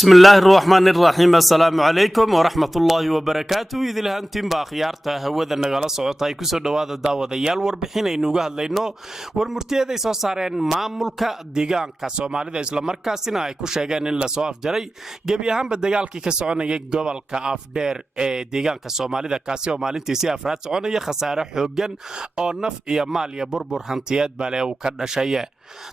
بسم الله الرحمن الرحيم السلام عليكم ورحمة الله وبركاته إذا لهانتين باخيارتا هودا نغالا سعوتاي كسو دوادا داودايال warbixin aynu uga hadlayno warmurtiyeeda ay soo saareen maamulka deegaanka Soomaalida isla markaasina ay ku sheegeen in la soo afjaray gebi ahaanba dagaalkii ka soconayay gobolka Afdheer ee deegaanka Soomaalida kaasi oo maalintiisii afraad soconaya khasaare xooggan oo naf iyo maal iyo burbur hantiyeed bale uu ka dhashay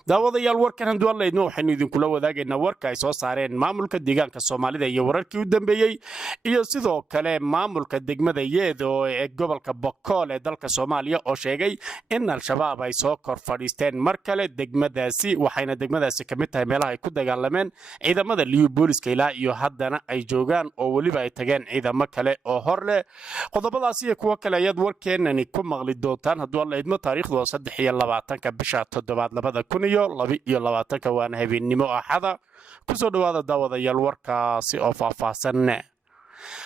daawadayaal warkan handu leedno waxaynu idinku la wadaagaynaa warka ay soo saareen maamulka deegaanka Soomaalida iyo wararkii u dambeeyay iyo sidoo kale maamulka degmada Yeedo ee gobolka Boqol ee dalka Soomaaliya oo sheegay in al-shabaab ay soo kor fadhiisteen mar kale degmadaasi waxayna degmadaasi ka mid tahay meelaha ay ku dagaalameen ciidamada liyu booliska ilaa iyo haddana ay joogaan oo waliba ay tageen ciidamo kale oo hor leh qodobadaasi iyo kuwa kale ayad warkeenani ku maqli doontaan hadduu alla idmo taariikhdu 23 bisha 7 2022 waana habeenimo axada kusoo dhawaada daawadayaal warkaasi oo faahfaahsan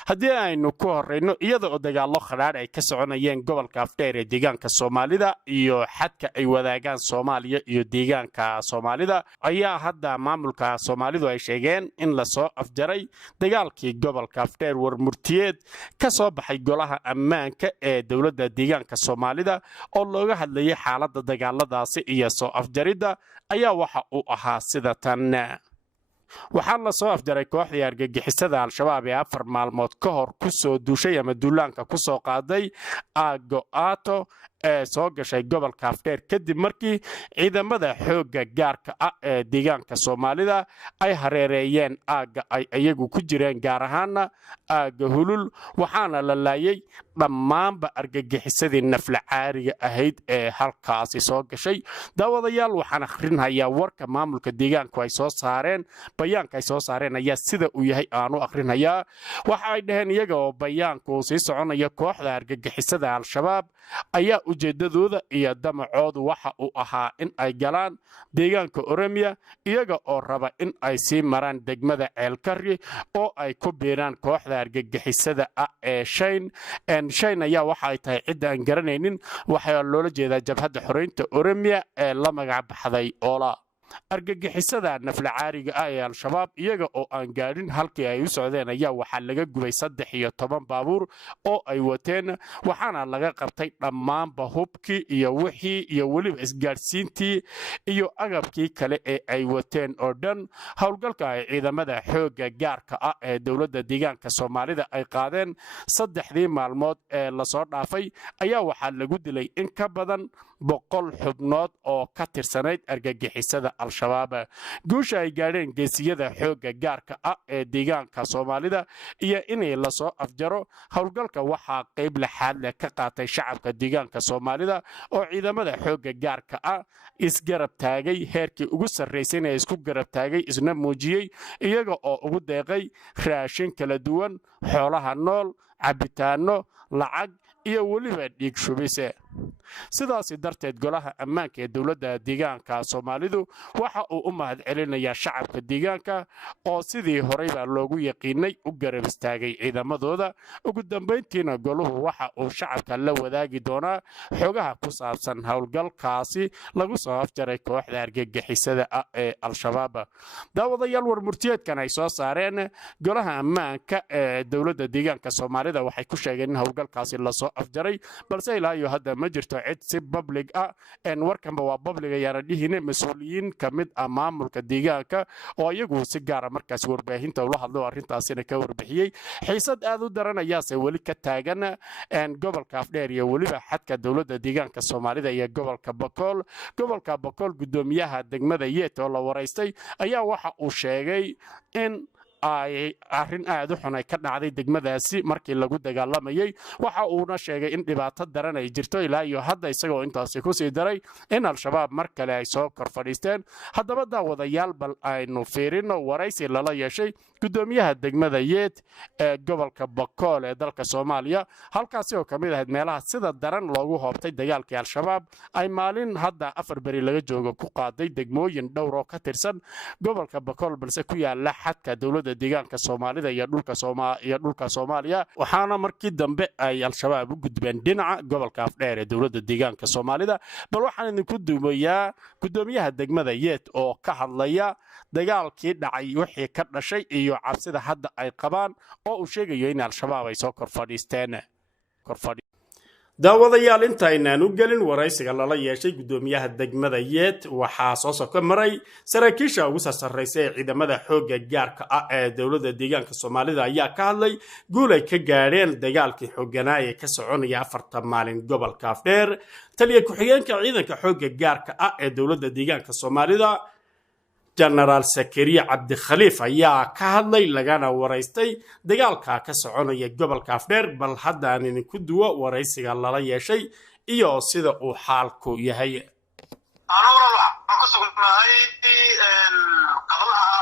haddii aynu ku horeyno iyada oo dagaalo khadhaadh ay ka soconayeen gobolka Afdheer ee deegaanka Soomaalida iyo xadka ay wadaagaan Soomaaliya iyo deegaanka Soomaalida ayaa hadda maamulka Soomaalidu ay sheegeen in la soo afjaray dagaalkii gobolka Afdheer warmurtiyeed ka soo baxay golaha ammaanka ee dawladda deegaanka Soomaalida oo looga hadlayay xaaladda dagaaladaasi iyo soo afjaridda ayaa waxa uu ahaa sida tan waxaa la soo afjaray kooxdii argagixisada al-shabaab ee 4 maalmood ka hor ku soo duushay ama duulaanka ku soo qaaday Aago-Aato ee soo gashay gobolka Afdheer kadib markii ciidamada xoogga gaarka ah ee deegaanka Soomaalida ay hareereeyeen aaga ay iyagu ku jireen gaar ahaan aaga hulul waxaana la laayay dhammaanba argagixisadii nafla caariga ahayd ee halkaasi soo gashay daawadayaal waxaan akhrinhayaa warka maamulka deegaanku ay soo saareen bayaanka ay soo saareen ayaa sida uu yahay aanu akhrinhayaa waxa ay dhaheen iyaga oo bayaanku sii soconaya kooxda argagixisada al-shabaab ayaa ujeedadooda iyo damacoodu waxa uu ahaa in ay galaan deegaanka Oromia iyaga oo raba in ay sii maraan degmada Ceelkarri oo ay ku biiraan kooxda argagixisada ee Shayn ayaa waxa ay tahay cid aan garanaynin waxa loola jeedaa jabhadda xoreynta Oromia ee la magac baxday Oola argagixisada nafla caariga ah ee al-shabaab iyaga oo aan gaarin halkii ay u socdeen ayaa waxa laga gubay 13 baabuur oo ay wateen waxaana laga qabtay dhammaanba hubkii iyo wixii iyo waliba isgaarsiintii iyo agabkii kale ee ay wateen oo dhan howlgalka ay ciidamada xoogga gaarka ah ee dawladda deegaanka Soomaalida ay qaadeen 3 maalmood ee la soo dhaafay ayaa waxa lagu dilay in ka badan 100 xubnood oo ka tirsanayd argagixisada al-shabaab guusha ay gaadheen geesiyada xoogga gaarka ah ee deegaanka Soomaalida iyo inay la soo afjaro howlgalka waxa qayb laxaad leh ka qaatay shacabka deegaanka Soomaalida oo ciidamada xoogga gaarka ah isgarab taagay heerkii ugu sarreysay ee isku garab taagay isna muujiyay iyaga oo ugu deeqay raashin kala duwan xoolaha nool cabitaano lacag iyo waliba dhiig shubise sidaas darteed golaha ammaanka ee dawladda deegaanka Soomaalidu waxa uu u mahad celinayaa shacabka deegaanka oo sidii horeyba loogu yaqiinay u garab istaagay ciidamadooda ugu dambeyntiina goluhu waxa uu shacabka la wadaagi doonaa xogaha ku saabsan howlgalkaasi lagu soo afjaray kooxda argagixisada ah ee al-shabaab daawadayaal warmurtiyeedkan ay soo saareen golaha ammaanka ee dawladda deegaanka Soomaalida waxay ku sheegeen in howlgalkaasi la soo afjaray balse ilaa iyo hadda ma jirto cid si public ah en warkanba waa public ayaana dhihine mas'uuliyiin ka mid ah maamulka deegaanka oo iyagu si gaar ah markaas warbaahinta ula hadlo arrintaasina ka warbixiyay xiisad aad u daran ayaase weli ka taagan gobolka Afdheer iyo weliba xadka dawladda deegaanka Soomaalida iyo gobolka Boqol gudoomiyaha degmada Yeeto la wareystay ayaa waxa uu sheegay in ay arrin aad u xun ay ka dhacday degmadaasi markii lagu dagaalamayay waxa uuna sheegay in dhibaato daran ay jirto ilaa iyo hadda isagoo intaasi ku sii daray in al-shabaab mar kale ay soo kor fadhiisteen haddaba daawadayaal bal aynu fiirino waraysi lala yeeshay gudoomiyaha degmada Yeet ee gobolka Boqol ee dalka Soomaaliya halkaasi oo kamid ah meelaha sida daran loogu hoobtay dagaalkii al-shabaab ay maalin hadda 4 bari laga joogo ku qaaday degmooyin dhowr oo ka tirsan gobolka Boqol balse ku yaala xadka dawladda deegaanka Soomaalida iyo dhulka Soomaaliya waxaana markii dambe ay al-shabaab u gudbeen dhinaca gobolka Afdheer ee dawladda deegaanka Soomaalida bal waxaan idinku duumayaa gudoomiyaha degmada Yeet oo ka hadlaya dagaalkii dhacay wixii ka dhashay iyo iyo cabsida hadda ay qabaan oo uu sheegayo in al-shabaab ay soo korfadhiisteen daawadayaal intaynaan u gelin waraysiga lala yeeshay guddoomiyaha degmada yeed waxaa soo soko maray saraakiisha ugu sarsarraysa ee ciidamada xoogga gaarka ah ee dowladda deegaanka soomaalida ayaa ka hadlay guul ay ka gaadheen dagaalkii xoogganaa ee ka soconaya 4 maalin gobolka Afdheer taliye ku-xigeenka ciidanka xoogga gaarka ah ee dowladda deegaanka soomaalida General Sakariya Cabdi Khaliif ayaa ka hadlay lagana waraystay dagaalka ka soconaya gobolka Afdheer bal haddaan idinku duwo waraysiga lala yeeshay iyo sida uu xaalku yahay waxaan ku sugnahay qablaha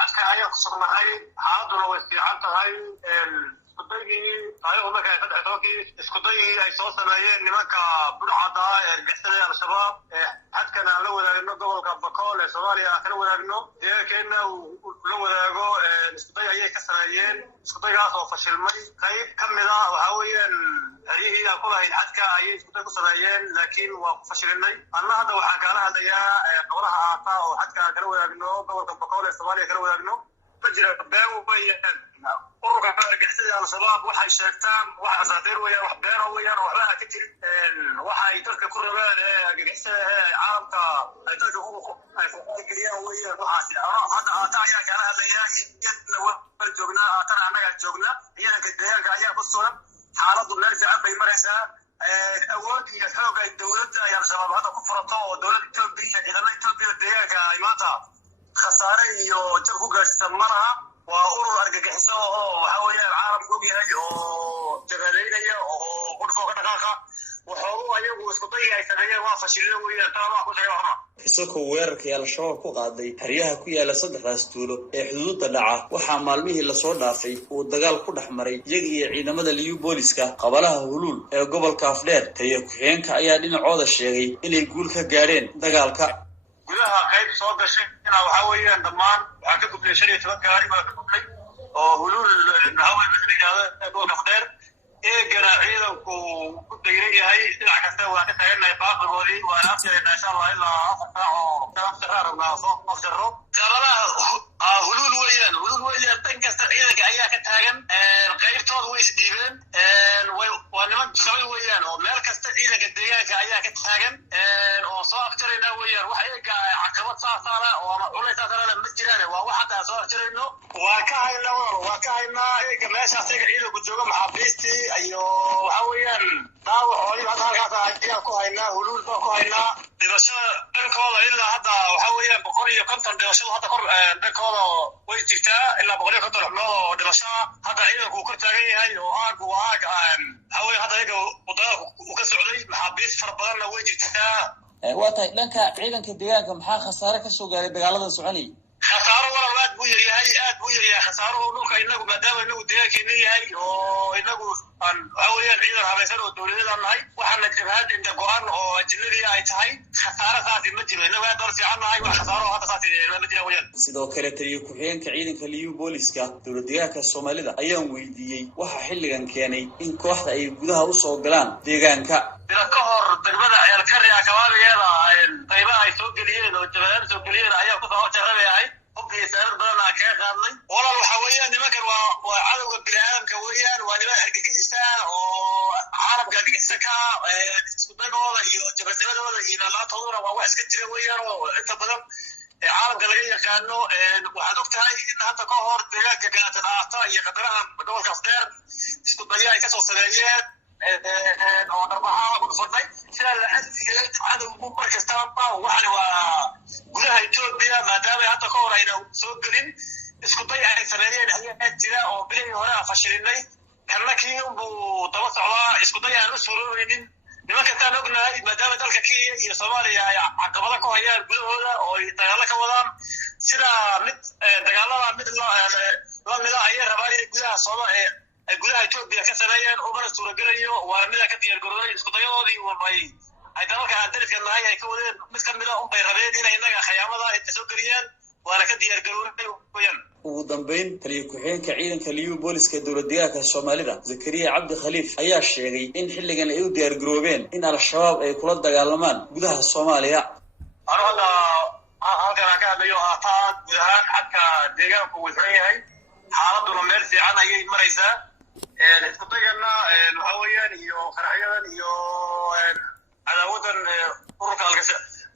xadka ayaan ku sugnahay xaaladuna way fiican tahay isku dayii ay soo sameeyeen nimanka budhcada ee argixisada al-shabaab xadkana aan la wadaagno gobolka Bakool ee Soomaaliya aan kala wadaagno deegaankeena la wadaago isku day ayay ka sameeyeen isku daygaas oo fashilmay qayb ka mid ah waxa weeyaan harihii aan ku lahayn xadka ayay isku day ku sameeyeen laakiin waa ku fashilinay anna hadda waxaan kala hadlayaa qowlaha aata oo xadka aan kala wadaagno gobolka Bakool ee Soomaaliya kala wadaagno majira been weeyaan ururka argixisada al-shabaab waxay sheegtaan wax asaatir weeyaan wax been weeyaan waxba ka jirin waxay dadka ku rabaan argixisada caalamka ay dadka ku geliyaan weeyaan waxaasi hadda aata ayaa kala hadlayaa in wada joognaa aatana anaga joogna ciidanka deegaanka ayaa ku sugan xaaladdu meel fiican bay maraysaa awood iyo xoog ay dowladda ay al-shabaab hadda ku furato oo dowladda Itoobiya ciidamada Itoobiya deegaanka ay maanta khasaare iyo jab ku gaarsan malaha waa urur argagixiso oo waxa weeyaan caalamku og yahay oo jabaleynaya oo qudfo ka dhaqaaqa wuxuu ayagu isku day ay sameeyeen waa fashilin weeyaan taaba ku sheegay waxna isagoo weerarkii al-shabaab ku qaaday xeryaha ku yaala 3 tuulo ee xuduudda dhaca waxaa maalmihii la soo dhaafay uu dagaal ku dhaxmaray iyaga iyo ciidamada liyu booliska qabalaha hulul ee gobolka Afdheer taliye ku-xigeenka ayaa dhinacooda sheegay inay guul ka gaadheen dagaalka gudaha qayb soo gashay waxa weeyaan dhammaan waxa ka gubtay 15 gaari baa ka gubtay oo hulul haween masrigaada gobolka Afdheer eegana ciidanku ku dayran yahay dhinac kasta waa ka taaganahay baaqagoodii waa naafteena insha Allah ilaa 4 saac oo taabtaraar ma soo afjaro qabalaha hulul weeyaan tan kasta ciidanka ayaa ka taagan qaybtooda way isdhiibeen waa niman sabay weeyaan oo meel kasta ciidanka deegaanka ayaa ka taagan oo soo afjarayna weeyaan wax iyaga caqabad saasana oo ama culaysaasana ma jiraan waa wax hadda soo afjarayno waa ka haynaa iyaga meeshaas iyaga ciidanku jooga maxaabiistii ayo waxa weeyaan daawac oo hadda halkaas ayaan ku haynaa hulul baan ku haynaa dhibashada dhankooda ilaa hadda waxa weeyaan 150 dhibashada hadda kor dhankooda way jirtaa ilaa 150 xubnood oo dhibashada hadda ciidanku ku taagan yahay oo aag waxa weeyaan hadda iyaga uu ka socday maxaabiis fara badanna way jirtaa waa tahay dhanka ciidanka deegaanka maxaa khasaare ka soo gaaray dagaalada soconay khasaaro wala aad buu yaryahay khasaaro dhulka inagu maadaama inagu deegaankeena yahay oo inagu aan waxa weeyaan ciidan habaysan oo dowladda nahay waxaana jabhad inta go'an oo ajnabi ay tahay khasaaro saasi ma jiro inagu aad fiican nahay wax khasaaro hadda saasi ma jiro weeyaan sidoo kale taliye ku-xigeenka ciidanka liyu booliska dowladda deegaanka Soomaalida ayaan weydiiyay waxa xilligan keenay in kooxda ay gudaha u soo galaan deegaanka ka hor degmada ayal kariya kawaabiyada qaybaha ay soo geliyeen oo jabhadaha soo geliyeen ayaa ku soo jarrabayay hubkii saaran badan ka qaadnay walaal waxa weeyaan nimankan waa cadawga bini'aadamka weeyaan waa niman argagixisa oo caalamka argagixisa ka isku dagooda iyo jabhadooda iyo laatooduna waa wax iska jira weeyaan oo inta badan caalamka laga yaqaano waxaad ogtahay in hadda ka hor deegaanka ganacsiga dhaata iyo qadaraha gobolka Afdheer isku dayo ay ka soo sameeyeen oo darbaha ku fadhay sida la adkay cadawgu markasta waxana waa gudaha Itoobiya maadaama hadda ka hor ayna soo gelin isku day ay sameeyeen ayaa jira oo bilay hore fashilinay kana kiibu daba socdaa isku day aan u suurooynin nimanka taan ognahay maadaama dalka Kenya iyo Soomaaliya ay caqabado ku hayaan gudahooda oo ay dagaal ka wadaan sida mid dagaalada mid la mila ay rabaan in gudaha Soomaaliya ay gudaha Itoobiya ka sameeyaan oo mar suuragalayo waa mid ka diyaar garoobay isku dayadoodii ay dalka adeerka nahay ay ka wadeen mid ka mid ah bay rabeen in inaga khiyaamada ay soo galiyaan waana ka diyaar garoobay weeyaan ugu dambeyn taliye ku-xigeenka ciidanka liyu booliska dowladda deegaanka Soomaalida Sakariya Cabdi Khaliif ayaa sheegay in xilligan ay u diyaar garoobeen in al-shabaab ay kula dagaalamaan gudaha Soomaaliya halkan ka hadlayo aataa gudaha xadka deegaanku wuxuu yahay xaaladuna meel fiican ayay maraysaa isku dayana waxa weeyaan iyo qaraxyadan iyo cadaawadan ururka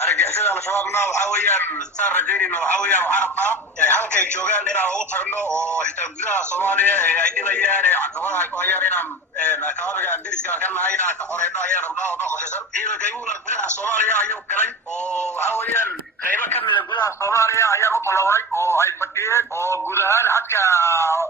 argagixisada al-shabaabna waxa weeyaan saan rajaynayna waxa weeyaan waxaan rabnaa halkay joogaan inaan ugu tagno oo xitaa gudaha Soomaaliya ay dhibayaan caqabadaha ku hayaan inaan kaabiga deriska ka nahay inaan ka horeyno ayaan rabnaa oo noqoshaysan ciidanka gudaha Soomaaliya ayuu galay oo waxa weeyaan qaybo ka mid ah gudaha Soomaaliya ayaan u talaway oo ay fadhiyeen oo gudahaan hadka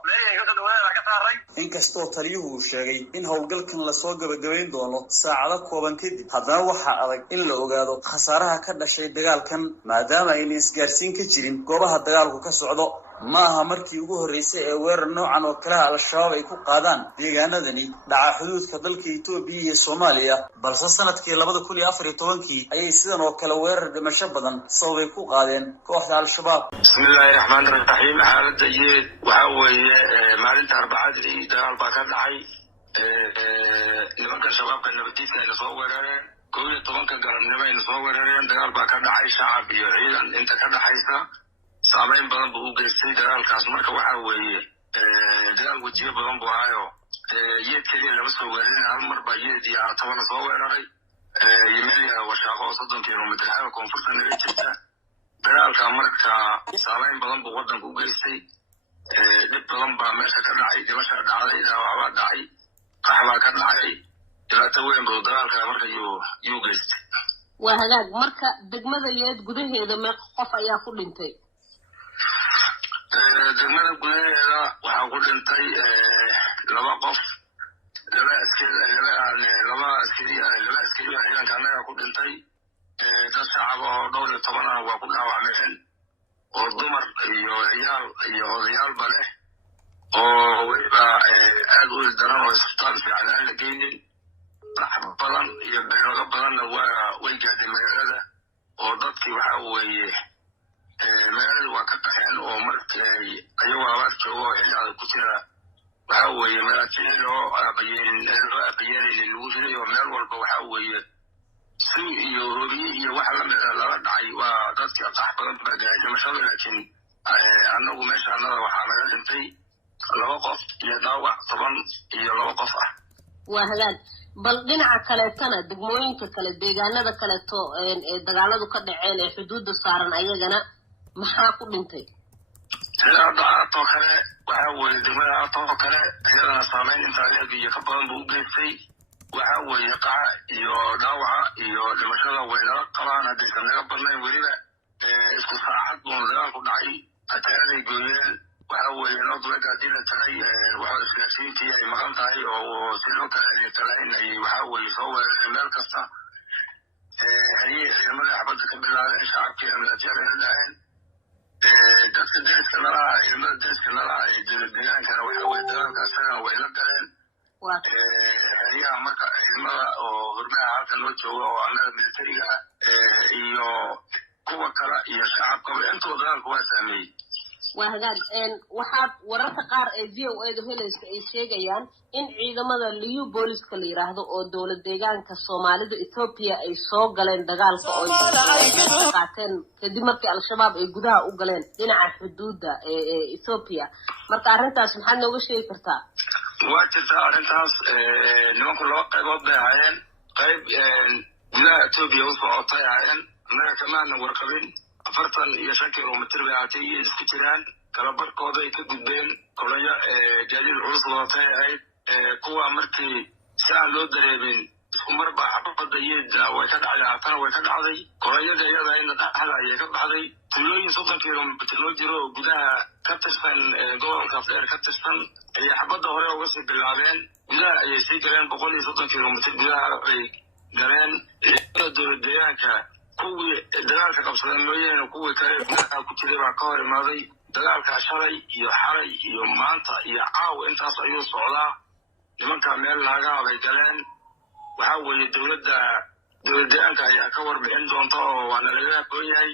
meelaha ka dhawaada ka saaray inkastoo taliyuhu uu sheegay in howlgalkan la soo gabagabeyn doono saacado kooban kadib haddana waxaa adag in la ogaado khasaaraha ka dhashay dagaalkan maadaama ayna isgaarsiin ka jirin goobaha dagaalku ka socdo ma aha markii ugu horeysay ee weerar noocan oo kale al-shabaab ay ku qaadaan deegaanadani dhaca xuduudka dalka Itoobiya iyo Soomaaliya balse sanadkii 2014 ayay sidan oo kale weerar dhimasho badan sababay ku qaadeen kooxda al-shabaab. Bismillahir Rahmanir Rahiim xaaladda waxa weeye maalinta Arbacadii dagaal baa ka dhacay nimanka shabaabka nabadiidka ay soo weerareen 12 galabnimo ay soo weerareen dagaal baa ka dhacay shacab iyo ciidan inta ka dhaxaysa saameyn badan buu u geystay dagaalkaas marka waxa weeye dagaal wajiyo badan buu ahayo yeed kaliya lama soo weerarin hal mar baa yeed iyo toban soo weeraray Yemelia washaaqo 30 kilomitir xeer koonfurta naga jirta dagaalka marka saameyn badan buu wadanka u geystay dib badan baa meesha ka dhacay dhimasho dhacday dhaawacba dhacay qaxba ka dhacay ilaa weyn buu dagaalka marka uu geystay waa hagaag marka degmada yeed gudaheeda ma qof ayaa ku dhintay degmada gudaheeda waxaa ku dhintay laba qof laba askari ciidanka anaga ku dhintay dad shacab oo dhowr iyo toban ah waa ku dhaawacmeen oo dumar iyo ciyaal iyo odayaalba leh oo weliba aad u ildaran oo isbitaal fiican aan la geynin raxab badan iyo beeroga badanna way gaadhay magaalada oo dadkii waxa weeye magaalada waa ka qaxeen oo markay ayagoo abaar joogo oo xilli ku jira waxa weeye malaakiin oo aabayeelin lagu riday oo meel walba waxa weeye si iyo hoobiye iyo waxa la mid ah lala dhacay waa dadkii qax badan baa gaadhay dhimashada laakiin annagu meesha annada waxaa naga dhintay 2 qof iyo dhaawac 10 iyo 2 qof ah waa hagaag bal dhinaca kaleetana degmooyinka kale deegaanada kaleeto ee dagaaladu ka dhaceen ee xuduudda saaran ayagana maxaa ku dhintay dagaalada kale waxa weeye degmada kale ayadana saameyn inta leeg iyo ka badan buu u geystay waxa weeye qax iyo dhaawac iyo dhimashada weynala qabaan haddaysan naga badnayn weliba isku saacad buu dagaalku dhacay ataaday gooyeen waxa weeye nodweg haddii la tagay waxa isgaarsiintii ay maqan tahay oo sidoo kale ay waxa weeye soo weerareen meel kasta ciidamada xabadda ka bilaabeen shacabkii amniyaadyaal ay dhaheen dadka deriska nalaha ciidamada deriska nalaha ee deegaankana waxa weeye dagaalka asagana way la galeen xeryaha marka ciidamada oo hurmaha halkan loo joogo oo annaga militariga iyo kuwa kale iyo shacabkaba intoo dagaalku waa saameeyey waa hagaag waxaad wararka qaar ee VOA-da helaysa ay sheegayaan in ciidamada liyu booliska la yiraahdo oo dowlad deegaanka Soomaalida Ethiopia ay soo galeen dagaalka oo ay qaateen kadib markii al-shabaab ay gudaha u galeen dhinaca xuduudda ee Ethiopia marka arrintaas maxaad nooga sheegi kartaa waa jirta arrintaas nimanku laba qaybood bay ahaayeen qayb gudaha Ethiopia u socotay ahaayeen annaga kamaana warqabin 45 kilomitir bay aatay isku jiraan kala barkooda ay ka gudbeen kolaya gaadiid culus wadatay ahayd kuwa markii saan loo dareemin isku marba xabadda yeeda way ka dhacday haatana way ka dhacday kolayada iyada in dhaxda ay ka baxday tuulooyin 30 kilomitir loo jiro gudaha ka tirsan gobolka Afdheer ka tirsan ay xabadda hore uga sii bilaabeen gudaha ay sii galeen 130 kilomitir gudaha ay galeen dowlad deegaanka kuwii dagaalka qabsadeen mooyeen kuwii kale ku jiray baa ka hor imaaday dagaalka shalay iyo xalay iyo maanta iyo caaw intaas ayuu socdaa nimanka meel laga bay galeen waxa weeye dowladda deegaanka ayaa ka warbixin doonta oo waana laga gooyay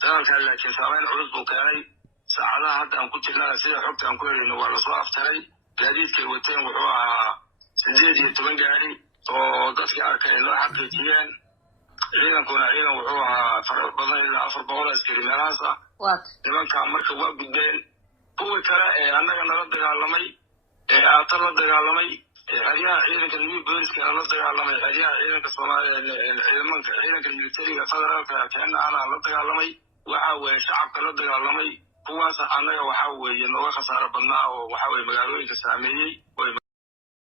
dagaalka laakiin saameyn culus buu keenay saacadaha hadda aan ku jirnaa sida xogta aan ku helayno waa lasoo aftaray gaadiidkay wateen wuxuu ahaa 18 gaari oo dadkii arkay loo xaqiijiyeen ciidankuna ciidan wuxuu ahaa fara badan ilaa 400 askari meelahaas ah nimanka marka waa gudbeen kuwii kale annaga nala dagaalamay aata la dagaalamay xeryaha ciidanka new booliska la dagaalamay xeryaha ciidanka Soomaaliya ciidanka militariga federaalka Kenya ana la dagaalamay waxa weeye shacabka la dagaalamay kuwaas annaga waxa weeye nooga khasaaro badnaa oo waxa weeye magaalooyinka saameeyay